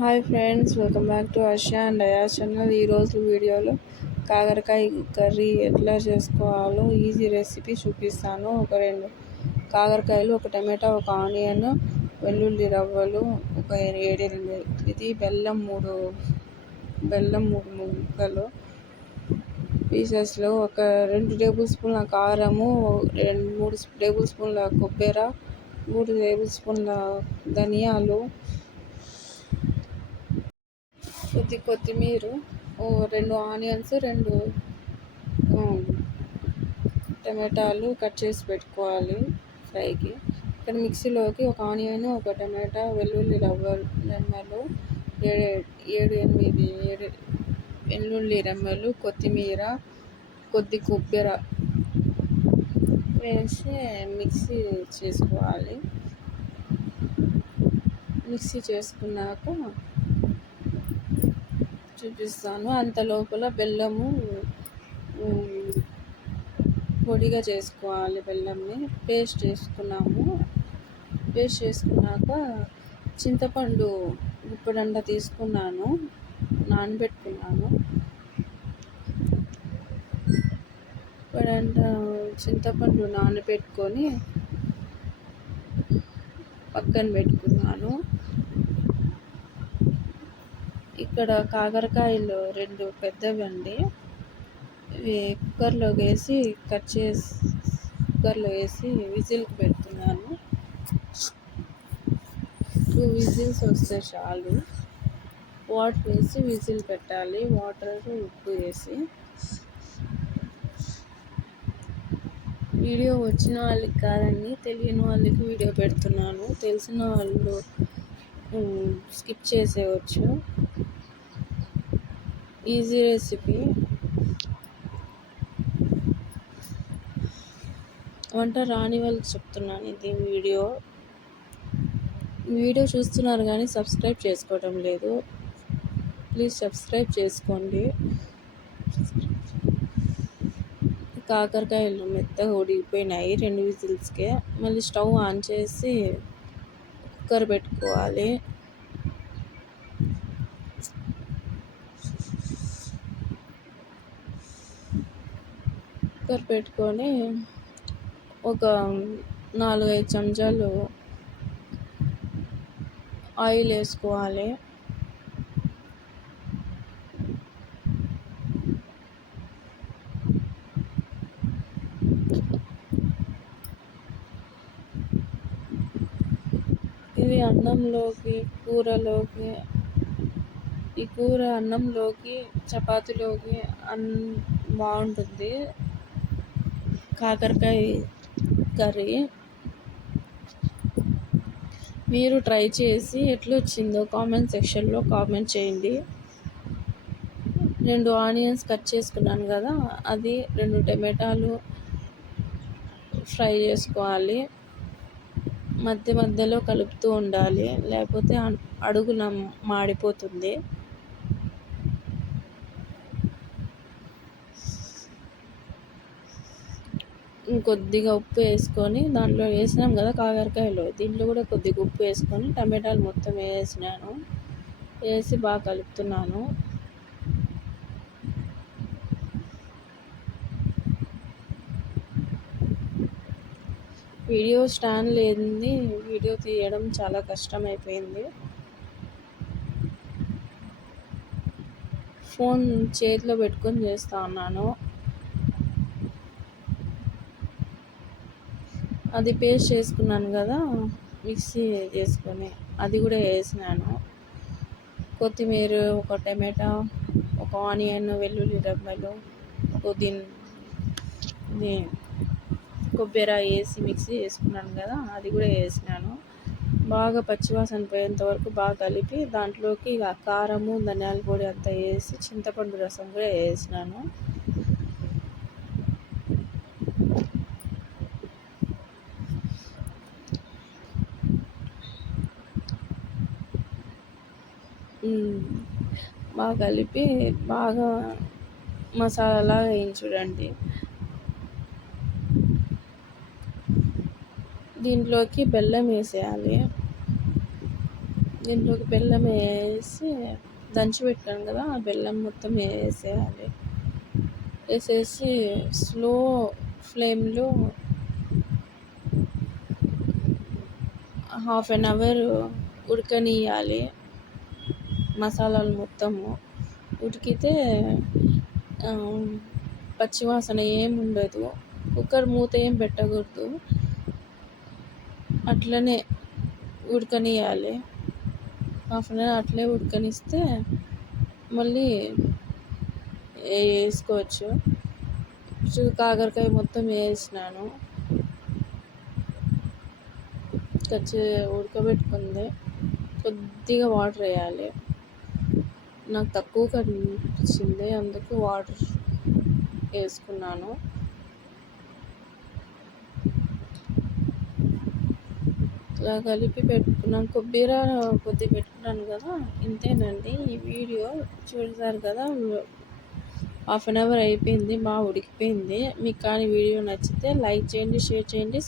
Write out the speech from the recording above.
Hi friends, welcome back to Harsha and అయా channel. ఈరోజు వీడియోలో కాకరకాయ కర్రీ ఎట్లా చేసుకోవాలో ఈజీ రెసిపీ చూపిస్తాను. ఒక 2 కాకరకాయలు, ఒక టమాటా, ఒక ఆనియన్, వెల్లుల్లి రవ్వలు, ఒక 7-8 బెల్లం 3 ముక్కలు పీసెస్లో, ఒక 2 టేబుల్ స్పూన్ల కారము, 3 టేబుల్ స్పూన్ల కొబ్బరి, 3 టేబుల్ స్పూన్ల ధనియాలు, కొత్తిమీర, 2 ఆనియన్స్, 2 టమాటాలు కట్ చేసి పెట్టుకోవాలి ఫ్రైకి. ఇక్కడ మిక్సీలోకి ఒక ఆనియన్, ఒక టమాటా, వెల్లుల్లి రెమ్మలు, 7 వెల్లుల్లి రెమ్మలు, కొత్తిమీర, కొబ్బరి వేసి మిక్సీ చేసుకోవాలి. మిక్సీ చేసుకున్నాక చూపిస్తాను. అంత లోపల బెల్లము పొడిగా చేసుకోవాలి. బెల్లంని పేస్ట్ చేసుకున్నాక చింతపండు గుప్పెడంత తీసుకున్నాను, నానబెట్టుకున్నాను. గుప్పెడంత చింతపండు నానబెట్టుకొని పక్కన పెట్టుకున్నాను. ఇక్కడ కాకరకాయలు 2 పెద్దవండి, ఇవి కుక్కర్లో వేసి విజిల్కి పెడుతున్నాను. 2 విజిల్స్ వస్తే చాలు. వాటర్ వేసి విజిల్ పెట్టాలి. వాటర్, ఉప్పు వేసి. వీడియో వచ్చిన వాళ్ళకి కాదండి, తెలియని వాళ్ళకి వీడియో పెడుతున్నాను. తెలిసిన వాళ్ళు స్కిప్ చేసేయచ్చు. Easy recipe. వంట రాని వాళ్ళకి చెప్తున్నాను. ఇది వీడియో చూస్తున్నారు కానీ సబ్స్క్రైబ్ చేసుకోవడం లేదు. ప్లీజ్ సబ్స్క్రైబ్ చేసుకోండి. కాకరకాయలు మెత్తగా ఉడికిపోయినాయి 2 విజిల్స్కే. మళ్ళీ స్టవ్ ఆన్ చేసి కుక్కర్ పెట్టుకోవాలి. కుక్కర్ పెట్టుకొని ఒక 4-5 చెంచాలు ఆయిల్ వేసుకోవాలి. ఇది అన్నంలోకి, కూరలోకి, ఈ కూర అన్నంలోకి, చపాతీలోకి బాగుంటుంది కాకరకాయ కర్రీ. మీరు ట్రై చేసి ఎట్లా వచ్చిందో కామెంట్ సెక్షన్లో కామెంట్ చేయండి. 2 ఆనియన్స్ కట్ చేసుకున్నాను కదా, అది 2 టమాటాలు ఫ్రై చేసుకోవాలి. మధ్యలో కలుపుతూ ఉండాలి, లేకపోతే అడుగున మాడిపోతుంది. ఇంకొద్దిగా ఉప్పు వేసుకొని, దాంట్లో వేసినాం కదా కాకరకాయలు, దీంట్లో కూడా కొద్దిగా ఉప్పు వేసుకొని టమాటాలు మొత్తం వేసి బాగా కలుపుతున్నాను. వీడియో స్టాండ్ లేనిది వీడియో తీయడం చాలా కష్టమైపోయింది. ఫోన్ చేతిలో పెట్టుకొని చేస్తూ ఉన్నాను. అది పేస్ట్ చేసుకున్నాను కదా, మిక్సీ చేసుకొని అది కూడా వేసినాను. కొత్తిమీర, ఒక టమాటా, ఒక ఆనియన్, వెల్లుల్లి రెమ్మలు, కొబ్బరి వేసి మిక్సీ చేసుకున్నాను కదా, అది కూడా వేసినాను. బాగా పచ్చివాసన పోయేంత వరకు బాగా కలిపి దాంట్లోకి కారము, ధనియాల పొడి అంతా వేసి చింతపండు రసం కూడా వేసినాను. బాగా కలిపి బాగా మసాలా వేయించుడండి. దీంట్లోకి బెల్లం వేసేయాలి. దీంట్లోకి బెల్లం వేసి దంచి పెట్టాను కదా, ఆ బెల్లం మొత్తం వేసేయాలి. వేసేసి స్లో ఫ్లేమ్లో 1/2 అవర్ ఉడకనియాలి. మసాలాలు మొత్తము ఉడికితే పచ్చివాసన ఏం ఉండదు. కుక్కర్ మూత ఏం పెట్టకూడదు, అట్లనే ఉడకనియాలి. 1/2 అవర్ అట్లే ఉడకనిస్తే మళ్ళీ వేసుకోవచ్చు. కాకరకాయ మొత్తం వేసినాను, ఉడకబెట్టుకుంది. కొద్దిగా వాటర్ వేయాలి, నాకు తక్కువ అనిపించింది అందుకు వాటర్ వేసుకున్నాను. ఇలా కలిపి పెట్టుకున్నాను. కొబ్బరి కొద్దిగా పెట్టుకున్నాను కదా. ఇంతేనండి ఈ వీడియో. చూసారు కదా, 1/2 అవర్ అయిపోయింది, బాగా ఉడికిపోయింది. మీకు కానీ వీడియో నచ్చితే లైక్ చేయండి, షేర్ చేయండి,